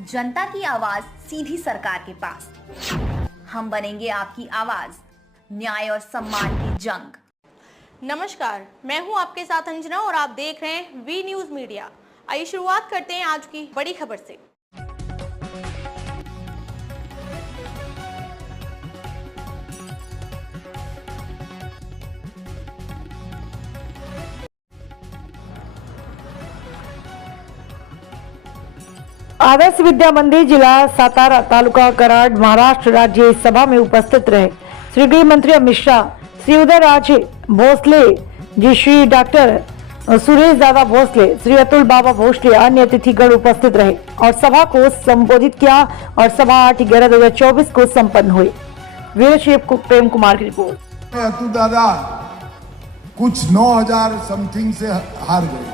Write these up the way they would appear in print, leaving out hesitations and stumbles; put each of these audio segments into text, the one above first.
जनता की आवाज सीधी सरकार के पास। हम बनेंगे आपकी आवाज, न्याय और सम्मान की जंग। नमस्कार, मैं हूं आपके साथ अंजना और आप देख रहे हैं वी न्यूज मीडिया। आइए शुरुआत करते हैं आज की बड़ी खबर से। आदर्श विद्या मंदिर जिला सातारा तालुका कराड महाराष्ट्र राज्य सभा में उपस्थित रहे श्री गृह मंत्री अमित शाह, श्री उदयराज भोसले जी, श्री डॉक्टर सुरेश दादा भोसले, श्री अतुल बाबा भोसले, अन्य अतिथिगण उपस्थित रहे और सभा को संबोधित किया और सभा 8/11/2024 को संपन्न हुई। वीरशेव प्रेम कुमार की रिपोर्ट। अतुल दादा कुछ 9000 समथिंग से हार गए,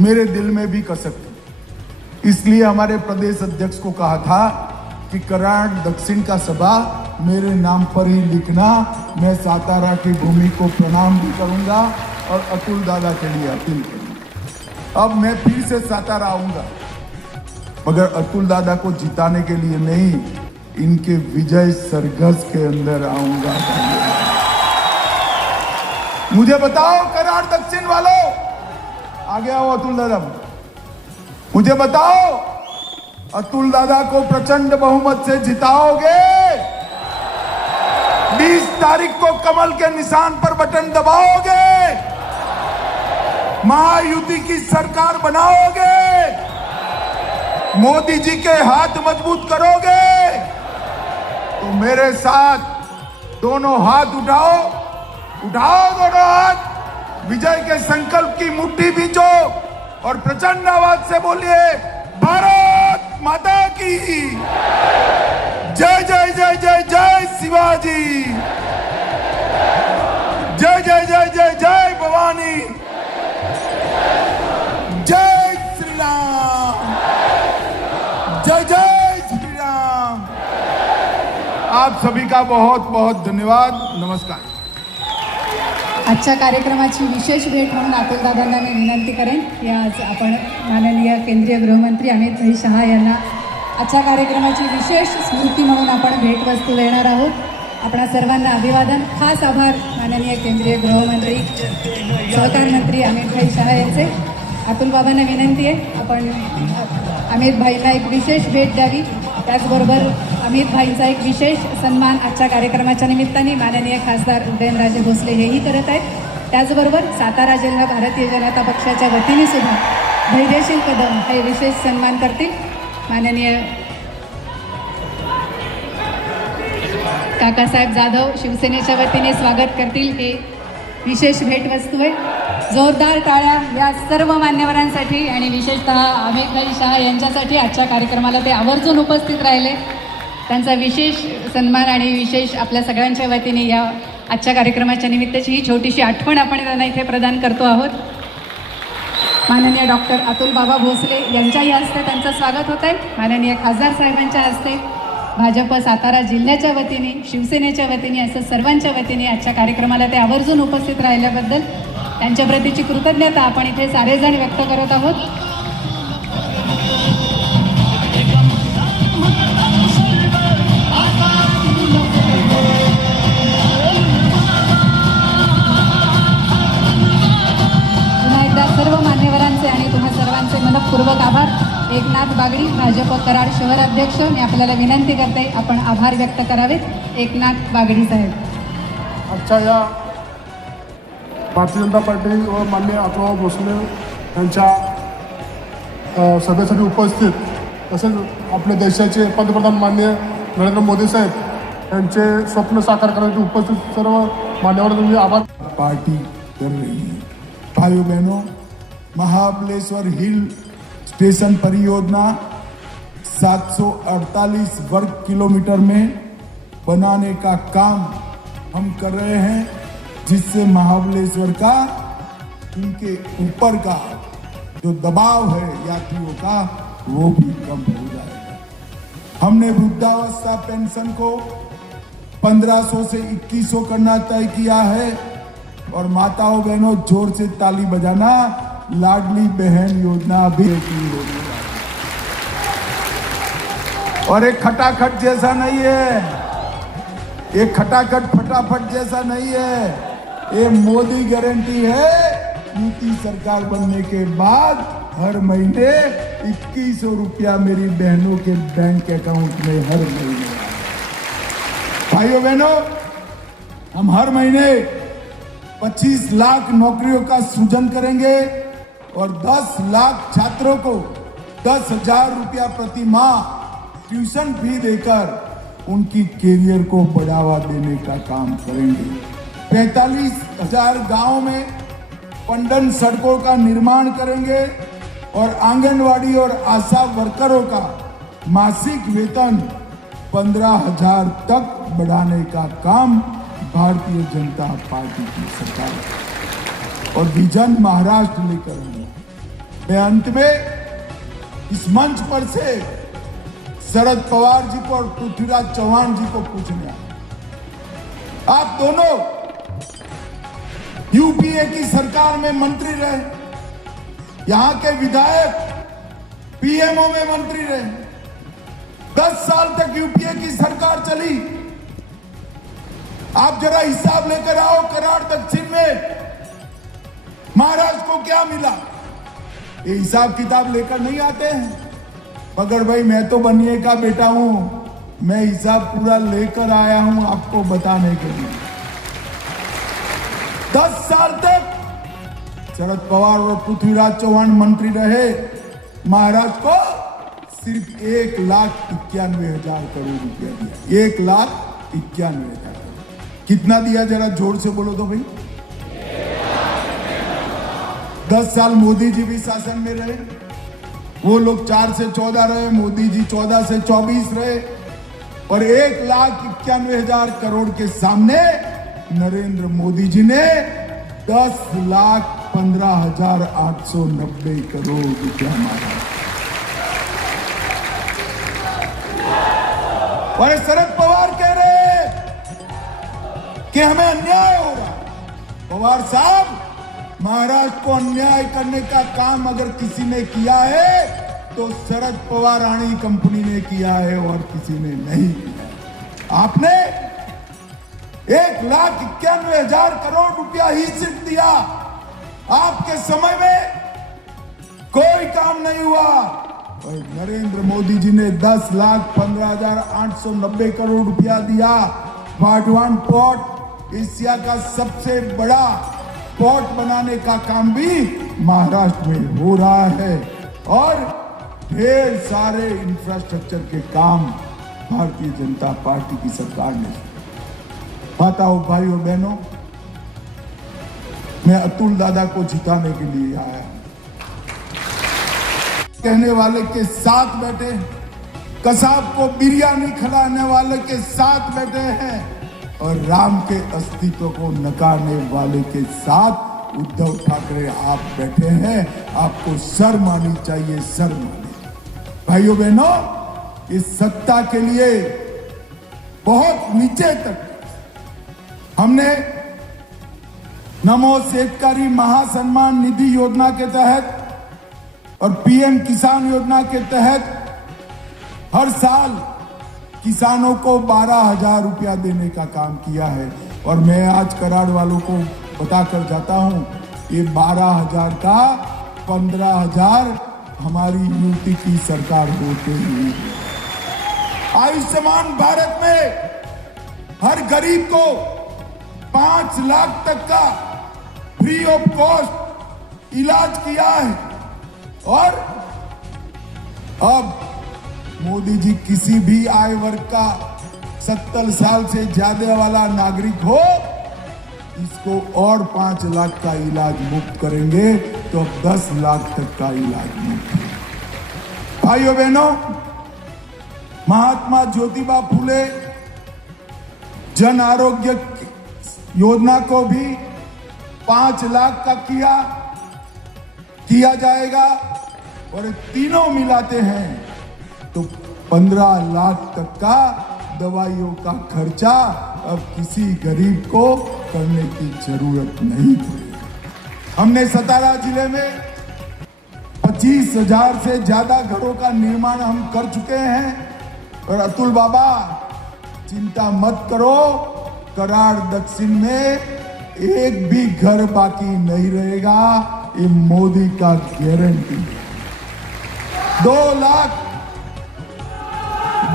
मेरे दिल में भी कसक थी। इसलिए हमारे प्रदेश अध्यक्ष को कहा था कि कराड दक्षिण का सभा मेरे नाम पर ही लिखना। मैं सातारा की भूमि को प्रणाम भी करूंगा और अतुल दादा के लिए अपील करूंगा। अब मैं फिर से सातारा आऊंगा, मगर अतुल दादा को जिताने के लिए नहीं, इनके विजय सरघस के अंदर आऊंगा। मुझे बताओ कराड दक्षिण वालों, आगे आओ अतुल दादा, मुझे बताओ अतुल दादा को प्रचंड बहुमत से जिताओगे? 20 तारीख को कमल के निशान पर बटन दबाओगे? महायुति की सरकार बनाओगे? मोदी जी के हाथ मजबूत करोगे? तो मेरे साथ दोनों हाथ उठाओ, उठाओ दोनों हाथ, विजय के संकल्प की मुट्ठी बींचो और प्रचंड आवाज से बोलिए, भारत माता की जय जय जय जय जय शिवाजी, जय जय जय जय जय भवानी, जय श्री राम, जय जय श्री राम। आप सभी का बहुत बहुत धन्यवाद। नमस्कार। आजच्या कार्यक्रमाची विशेष भेट म्हणून अतुलदादांना मी विनंती करेन की आज आपण माननीय केंद्रीय गृहमंत्री अमित भाई शहा यांना आजच्या कार्यक्रमाची विशेष स्मृती म्हणून आपण भेटवस्तू देणार आहोत। आपणा सर्वांना अभिवादन, खास आभार माननीय केंद्रीय गृहमंत्री सहकार मंत्री अमित भाई शहा यांचे। अतुल बाबांना विनंती आहे आपण अमित भाईंना एक विशेष भेट द्यावी, त्याचबरोबर अमित भाईंचा एक विशेष सन्मान आजच्या कार्यक्रमाच्या निमित्ताने माननीय खासदार उदयनराजे भोसले हेही करत आहेत। त्याचबरोबर सातारा जिल्हा भारतीय जनता पक्षाच्या वतीने सुद्धा धैर्यशील कदम हे विशेष सन्मान करतील। माननीय काकासाहेब जाधव शिवसेनेच्या वतीने स्वागत करतील। हे विशेष भेटवस्तू आहे। जोरदार टाळ्या या सर्व मान्यवरांसाठी आणि विशेषतः अमित भाई शहा यांच्यासाठी आजच्या कार्यक्रमाला ते आवर्जून उपस्थित राहिले। त्यांचा विशेष सन्मान आणि विशेष आपल्या सगळ्यांच्या वतीने या आजच्या कार्यक्रमाच्या निमित्ताची ही छोटीशी आठवण आपण त्यांना इथे प्रदान करतो आहोत। माननीय डॉक्टर अतुल बाबा भोसले यांच्याही हस्ते त्यांचं स्वागत होत आहे। माननीय खासदार साहेबांच्या हस्ते, भाजप सातारा जिल्ह्याच्या वतीने, शिवसेनेच्या वतीने असं सर्वांच्या वतीने आजच्या कार्यक्रमाला ते आवर्जून उपस्थित राहिल्याबद्दल त्यांच्या प्रतीची कृतज्ञता आपण इथे सारेजण व्यक्त करत आहोत। पुन्हा एकदा सर्व मान्यवरांचे आणि तुम्हा सर्वांचे मनपूर्वक आभार। एकनाथ बागडी भाजप कराड शहराध्यक्ष, मी आपल्याला विनंती करते आपण आभार व्यक्त करावेत। एकनाथ बागडी साहेब। आजच्या या भारतीय जनता पार्टी व माननीय अतुलबाबा भोसले यांच्या सभेसाठी उपस्थित, तसेच आपल्या देशाचे पंतप्रधान माननीय नरेंद्र मोदी साहेब यांचे स्वप्न साकार करण्यासाठी उपस्थित सर्व मान्यवरांचे आभार। पार्टी कर रही है। भाइयों बहनों, महाबलेश्वर हिल स्टेशन परियोजना 748 वर्ग किलोमीटर में बनाने का काम हम कर रहे हैं, जिससे महाबलेश्वर का, इनके ऊपर का जो दबाव है यात्रियों का, वो भी कम हो जाएगा। हमने वृद्धावस्था पेंशन को 1500 से 2100 करना तय किया है। और माताओं बहनों, जोर से ताली बजाना, लाडली बहन योजना भी की होगी। और एक खटाखट जैसा नहीं है, ये खटाखट फटाफट जैसा नहीं है। ये मोदी गारंटी है। यूपी सरकार बनने के बाद हर महीने 2100 रुपया मेरी बहनों के बैंक अकाउंट में हर महीने। भाइयों बहनों, हम हर महीने 25 लाख नौकरियों का सृजन करेंगे और 10 लाख छात्रों को 10,000 रुपया प्रति माह ट्यूशन फी देकर उनकी कैरियर को बढ़ावा देने का काम करेंगे। 45,000 गांव में पनडन सड़कों का निर्माण करेंगे और आंगनवाड़ी और आशा वर्करों का मासिक वेतन 15,000 तक बढ़ाने का काम भारतीय जनता पार्टी की सरकार और विजन महाराष्ट्र लेकर आएंगे। मैं अंत में इस मंच पर से शरद पवार जी को और पृथ्वीराज चौहान जी को पूछने आया। आप दोनों यूपीए की सरकार में मंत्री रहे, यहां के विधायक पीएमओ में मंत्री रहे, 10 साल तक यूपीए की सरकार चली। आप जरा हिसाब लेकर आओ, कराड़ दक्षिण में महाराष्ट्र को क्या मिला? ये हिसाब किताब लेकर नहीं आते हैं। मगर भाई, मैं तो बनिए का बेटा हूं, मैं हिसाब पूरा लेकर आया हूं आपको बताने के लिए। 10 साल तक शरद पवार और पृथ्वीराज चौहान मंत्री रहे, महाराष्ट्र को सिर्फ 1,91,000 करोड़ रुपया दिया। 1,91,000 करोड़। कितना दिया जरा जोर से बोलो तो भाई। 10 साल मोदी जी भी शासन में रहे, वो लोग 4 से 14 रहे, मोदी जी 14 से 24 रहे और 1,91,000 करोड़ के सामने नरेंद्र मोदी जी ने 10,15,890 करोड़ रुपया मांगा। और शरद पवार कह रहे कि हमें अन्याय हो रहा। पवार साहब, महाराष्ट्र को अन्याय करने का काम अगर किसी ने किया है तो शरद पवार राणी कंपनी ने किया है और किसी ने नहीं किया। आपने 1,91,000 करोड़ रुपया ही सिर्फ दिया। आपके समय में कोई काम नहीं हुआ। और नरेंद्र मोदी जी ने 10,15,890 करोड़ रुपया दिया। बागवान पोर्ट एशिया का सबसे बड़ा पोर्ट बनाने का काम भी महाराष्ट्र में हो रहा है और ढेर सारे इंफ्रास्ट्रक्चर के काम भारतीय जनता पार्टी की सरकार ने। माताओं, भाइयों, बहनों, मैं अतुल दादा को जिताने के लिए आया। कहने वाले के साथ बैठे, कसाब को बिरयानी खिलाने वाले के साथ बैठे हैं और राम के अस्तित्व को नकारने वाले के साथ उद्धव ठाकरे आप बैठे हैं। आपको शर्म आनी चाहिए, शर्म आनी। भाइयों बहनों, इस सत्ता के लिए बहुत नीचे तक हमने नमो शेतकारी महासम्मान निधि योजना के तहत और पीएम किसान योजना के तहत हर साल किसानों को 12,000 रुपया देने का काम किया है। और मैं आज कराड़ वालों को बताकर जाता हूं, ये 12,000 का 15,000 हमारी यूपी की सरकार होते हुए। आयुष्मान भारत में हर गरीब को 5 लाख तक का फ्री ऑफ कॉस्ट इलाज किया है। और अब मोदी जी किसी भी आय वर्ग का 70 साल से ज्यादा वाला नागरिक हो, इसको और 5 लाख का इलाज मुफ्त करेंगे तो अब 10 लाख तक का इलाज मुफ्त। भाइयों बहनों, महात्मा ज्योतिबा फुले जन आरोग्य योजना को भी 5 लाख का किया जाएगा और तीनों मिलाते हैं तो 15 लाख तक का दवाइयों का खर्चा अब किसी गरीब को करने की जरूरत नहीं पड़ेगी। हमने सतारा जिले में 25,000 से ज्यादा घरों का निर्माण हम कर चुके हैं और अतुल बाबा चिंता मत करो, कराड़ दक्षिण में एक भी घर बाकी नहीं रहेगा, ये मोदी का गारंटी।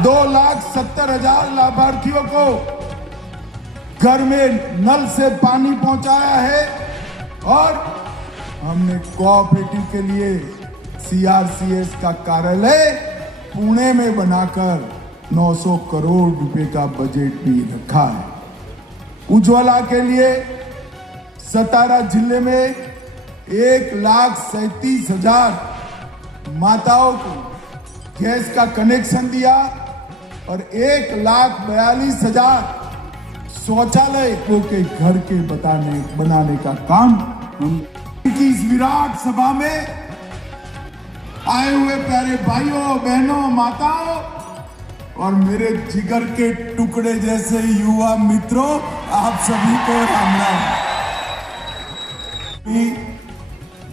2,70,000 लाभार्थियों को घर में नल से पानी पहुंचाया है और हमने कोऑपरेटिव के लिए CRCS का कार्यालय पुणे में बनाकर 900 करोड़ रुपए का बजट भी रखा है। उज्ज्वला के लिए सतारा जिले में 1,37,000 माताओं को गैस का कनेक्शन दिया और 1,42,000 शौचालय को के घर के बनाने का काम हम की इस विराट सभा में आए हुए प्यारे भाइयों बहनों माताओं और मेरे जिगर के टुकड़े जैसे युवा मित्रों, आप सभी को राम राम।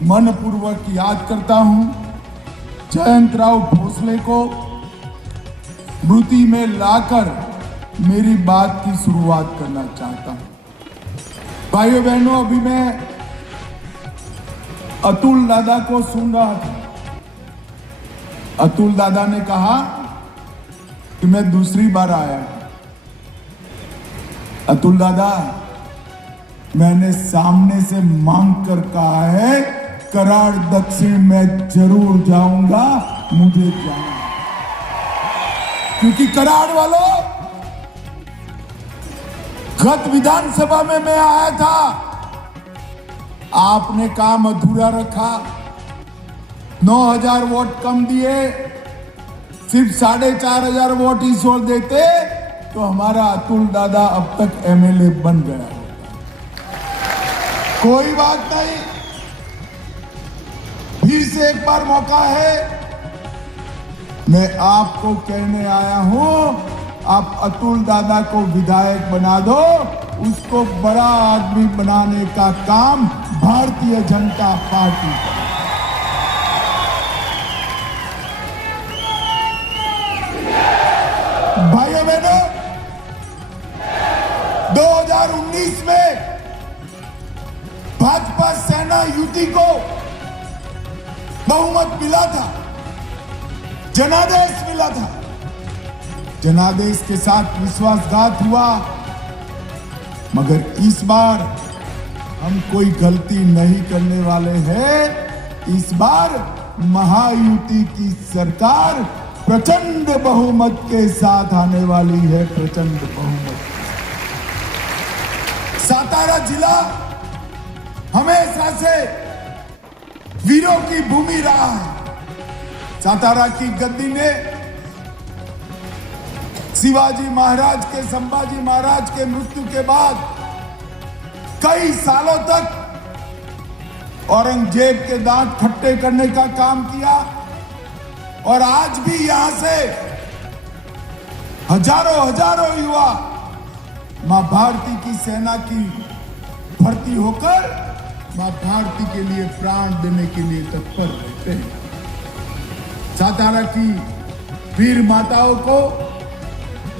मनपूर्वक याद करता हूं जयंतराव भोसले को स्मृति में लाकर मेरी बात की शुरुआत करना चाहता हूं। भाइयों बहनों, अभी मैं अतुल दादा को सुन रहा था। अतुल दादा ने कहा कि मैं दूसरी बार आया। अतुल दादा, मैंने सामने से मांग कर कहा है कराड़ दक्षिण में जरूर जाऊंगा, मुझे जाना, क्योंकि कराड़ वालों, गत विधानसभा में मैं आया था, आपने काम अधूरा रखा, 9,000 वोट कम दिए, सिर्फ 4,500 वोट इस ओर देते तो हमारा अतुल दादा अब तक MLA बन गया। कोई बात नहीं, फिर से एक बार मौका है। मैं आपको कहने आया हूं, आप अतुल दादा को विधायक बना दो, उसको बड़ा आदमी बनाने का काम भारतीय जनता पार्टी का। भाइयों बहनों, 2019 में भाजपा सेना युति को बहुमत मिला था, जनादेश मिला था। जनादेश के साथ विश्वासघात हुआ, मगर इस बार हम कोई गलती नहीं करने वाले हैं। इस बार महायुति की सरकार प्रचंड बहुमत के साथ आने वाली है, प्रचंड बहुमत। सातारा जिला हमेशा से वीरों की भूमि रहा है। सातारा की गद्दी ने शिवाजी महाराज के, संभाजी महाराज के मृत्यु के बाद कई सालों तक औरंगजेब के दांत खट्टे करने का काम किया और आज भी यहां से हजारों युवा मां भारती की सेना की भर्ती होकर मां भारती के लिए प्राण देने के लिए तत्पर रहते हैं। सातारा की वीर माताओं को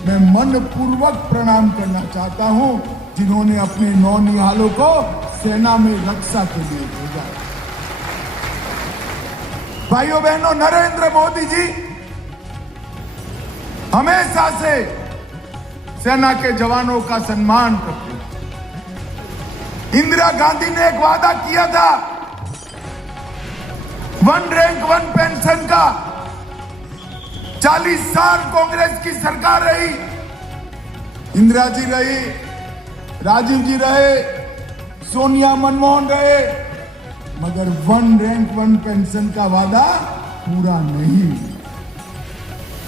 मैं मनपूर्वक प्रणाम करना चाहता हूं, जिन्होंने अपने नौनिहालों को सेना में रक्षा के लिए भेजा। भाइयों बहनों, नरेंद्र मोदी जी हमेशा से सेना के जवानों का सम्मान करते हैं। इंदिरा गांधी ने एक वादा किया था, 1 रैंक 1 पेंशन का। 40 साल कांग्रेस की सरकार रही, इंदिरा जी रही, राजीव जी रहे, सोनिया मनमोहन रहे, मगर 1 रैंक 1 पेंशन का वादा पूरा नहीं।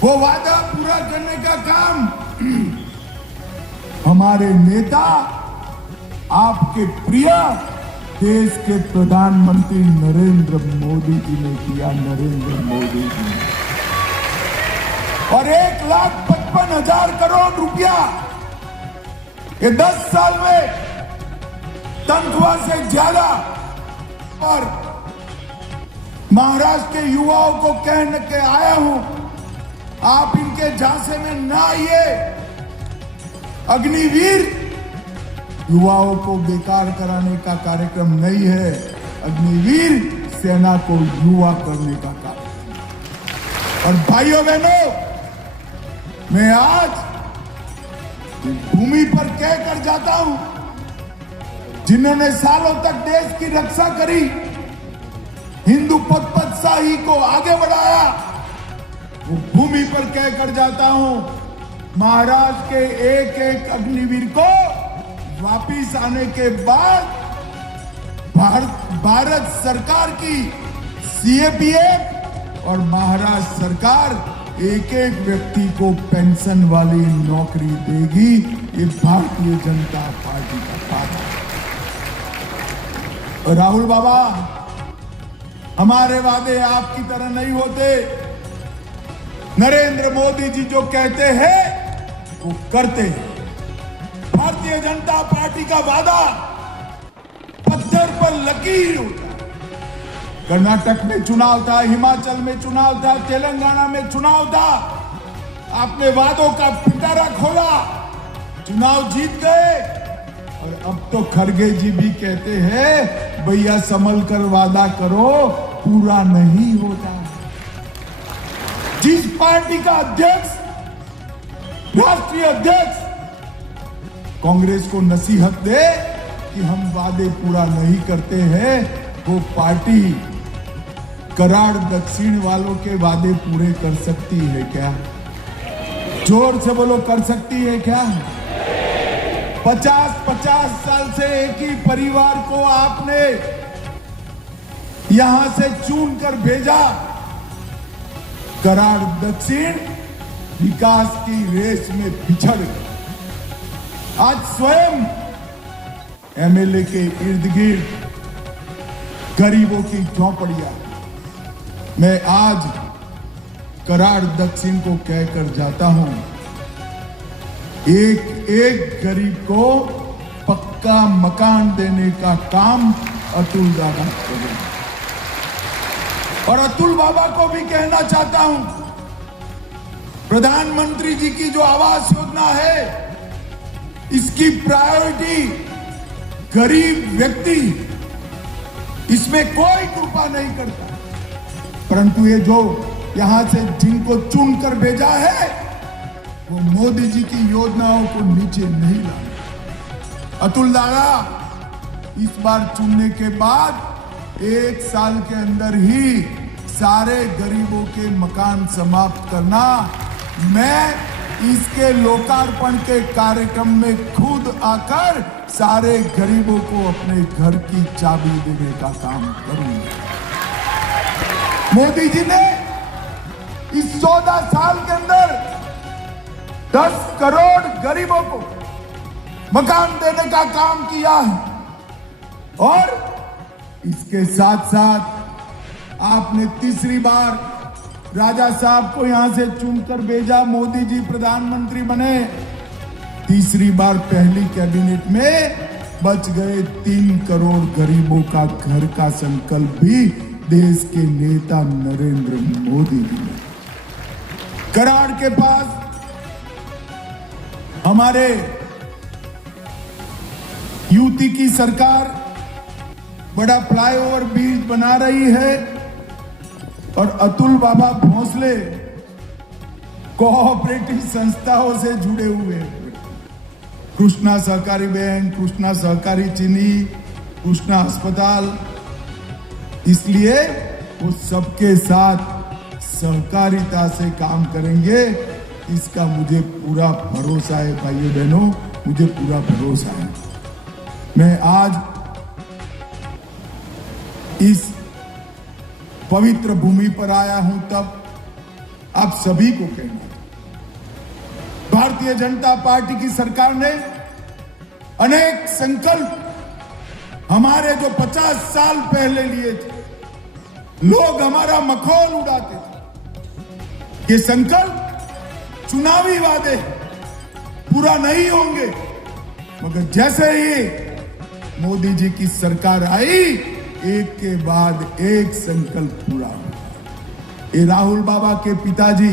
वो वादा पूरा करने का काम हमारे नेता, आपके प्रिय देश के प्रधानमंत्री नरेंद्र मोदी जी ने किया, नरेंद्र मोदी जी। और 1,55,000 करोड़ रुपया ये 10 साल में तनख्वाह से ज्यादा। और महाराष्ट्र के युवाओं को कहने के आया हूं, आप इनका के झांसे में ना आइए। अग्निवीर युवाओं को बेकार कराने का कार्यक्रम नहीं है, अग्निवीर सेना को युवा करने का कार्यक्रम। और भाइयों बहनों, मैं आज भूमि पर कह कर जाता हूं, जिन्होंने सालों तक देश की रक्षा करी, हिंदू पदशाही को आगे बढ़ाया, वो भूमि पर कह कर जाता हूं, महाराष्ट्र के एक एक अग्निवीर को वापिस आने के बाद भारत सरकार की सीएपीएफ और महाराष्ट्र सरकार एक एक व्यक्ति को पेंशन वाली नौकरी देगी। ये भारतीय जनता पार्टी का वादा है। राहुल बाबा, हमारे वादे आपकी तरह नहीं होते। नरेंद्र मोदी जी जो कहते हैं वो करते हैं। भारतीय जनता पार्टी का वादा पत्थर पर लकीर होता है। कर्नाटक में चुनाव था, हिमाचल में चुनाव था, तेलंगाना में चुनाव था, आपने वादों का पिटारा खोला, चुनाव जीत गए। और अब तो खड़गे जी भी कहते हैं भैया संभल कर वादा करो, पूरा नहीं होता। जिस पार्टी का अध्यक्ष, राष्ट्रीय अध्यक्ष कांग्रेस को नसीहत दे कि हम वादे पूरा नहीं करते हैं, वो पार्टी कराड़ दक्षिण वालों के वादे पूरे कर सकती है क्या? जोर से बोलो, कर सकती है क्या? 50 साल से एक ही परिवार को आपने यहां से चुन कर भेजा। कराड़ दक्षिण विकास की रेस में पिछड़ गया। आज स्वयं एमएलए के इर्द गिर्द गरीबों की झोंपड़ियां। मैं आज कराड़ दक्षिण को कहकर जाता हूं, एक एक गरीब को पक्का मकान देने का काम अतुल दादा करेंगे। और अतुल बाबा को भी कहना चाहता हूं, प्रधानमंत्री जी की जो आवास योजना है, इसकी प्रायोरिटी गरीब व्यक्ति, इसमें कोई कृपा नहीं करता। परंतु ये जो यहां से जिनको चुनकर भेजा है, वो मोदी जी की योजनाओं को नीचे नहीं लाए। अतुल दादा, इस बार चुनने के बाद 1 साल के अंदर ही सारे गरीबों के मकान समाप्त करना। मैं इसके लोकार्पण के कार्यक्रम में खुद आकर सारे गरीबों को अपने घर की चाबी देने का काम करूंगा। मोदी जी ने इस 14 साल के अंदर 10 करोड़ गरीबों को मकान देने का काम किया है। और इसके साथ साथ आपने तीसरी बार राजा साहब को यहां से चुनकर भेजा, मोदी जी प्रधानमंत्री बने। तीसरी बार पहली कैबिनेट में बच गए 3 करोड़ गरीबों का घर का संकल्प भी देश के नेता नरेंद्र मोदी जी ने। कराड़ के पास हमारे यूपी की सरकार बड़ा फ्लाईओवर ब्रिज बना रही है और अतुल बाबा भोसले कोऑपरेटिव संस्थाओं से जुड़े हुए हैं। कृष्णा सहकारी बैंक, कृष्णा सहकारी चीनी, कृष्णा अस्पताल, इसलिए वो सबके साथ सहकारिता से काम करेंगे। इसका मुझे पूरा भरोसा है भाइयों बहनों, मुझे पूरा भरोसा है। मैं आज इस पवित्र भूमि पर आया हूं, तब आप सभी को कहना, भारतीय जनता पार्टी की सरकार ने अनेक संकल्प हमारे जो 50 साल पहले लिए थे, लोग हमारा मखौल उड़ाते थे। ये संकल्प चुनावी वादे पूरा नहीं होंगे, मगर जैसे ही मोदी जी की सरकार आई, एक के बाद एक संकल्प पूरा हुआ। ये राहुल बाबा के पिताजी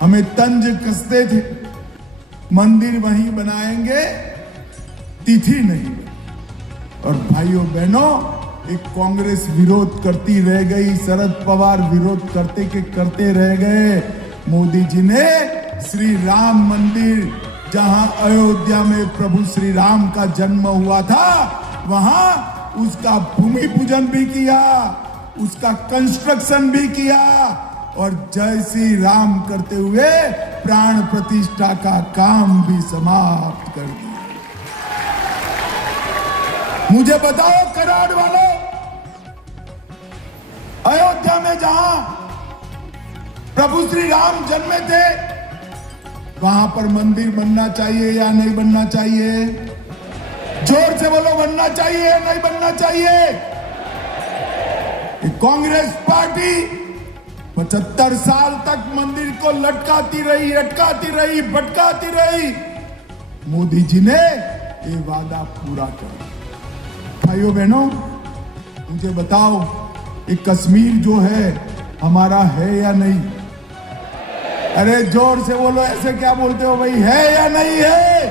हमें तंज कसते थे, मंदिर वहीं बनाएंगे, तिथि नहीं। और भाइयों बहनों, एक कांग्रेस विरोध करती रह गई, शरद पवार विरोध करते रह गए। मोदी जी ने श्री राम मंदिर, जहां अयोध्या में प्रभु श्री राम का जन्म हुआ था, वहां उसका भूमि पूजन भी किया, उसका कंस्ट्रक्शन भी किया और जय श्री राम करते हुए प्राण प्रतिष्ठा का काम भी समाप्त कर दिया। मुझे बताओ कराड़ वालों, अयोध्या में जहां प्रभु श्री राम जन्मे थे, वहां पर मंदिर बनना चाहिए या नहीं बनना चाहिए? जोर से बोलो, बनना चाहिए या नहीं बनना चाहिए? कांग्रेस पार्टी 75 साल तक मंदिर को लटकाती रही, भटकाती रही। मोदी जी ने ये वादा पूरा कर। भाइयों बहनों, मुझे बताओ, ये कश्मीर जो है हमारा है या नहीं? अरे जोर से बोलो, ऐसे क्या बोलते हो भाई, है या नहीं है?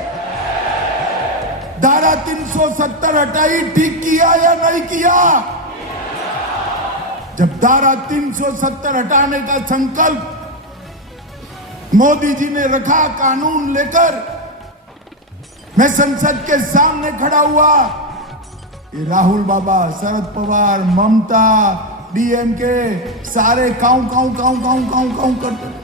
धारा 370 हटाई, ठीक किया या नहीं किया? जब धारा 370 हटाने का संकल्प मोदी जी ने रखा, कानून लेकर मैं संसद के सामने खड़ा हुआ, ये राहुल बाबा, शरद पवार, ममता, डीएमके सारे काऊ करते।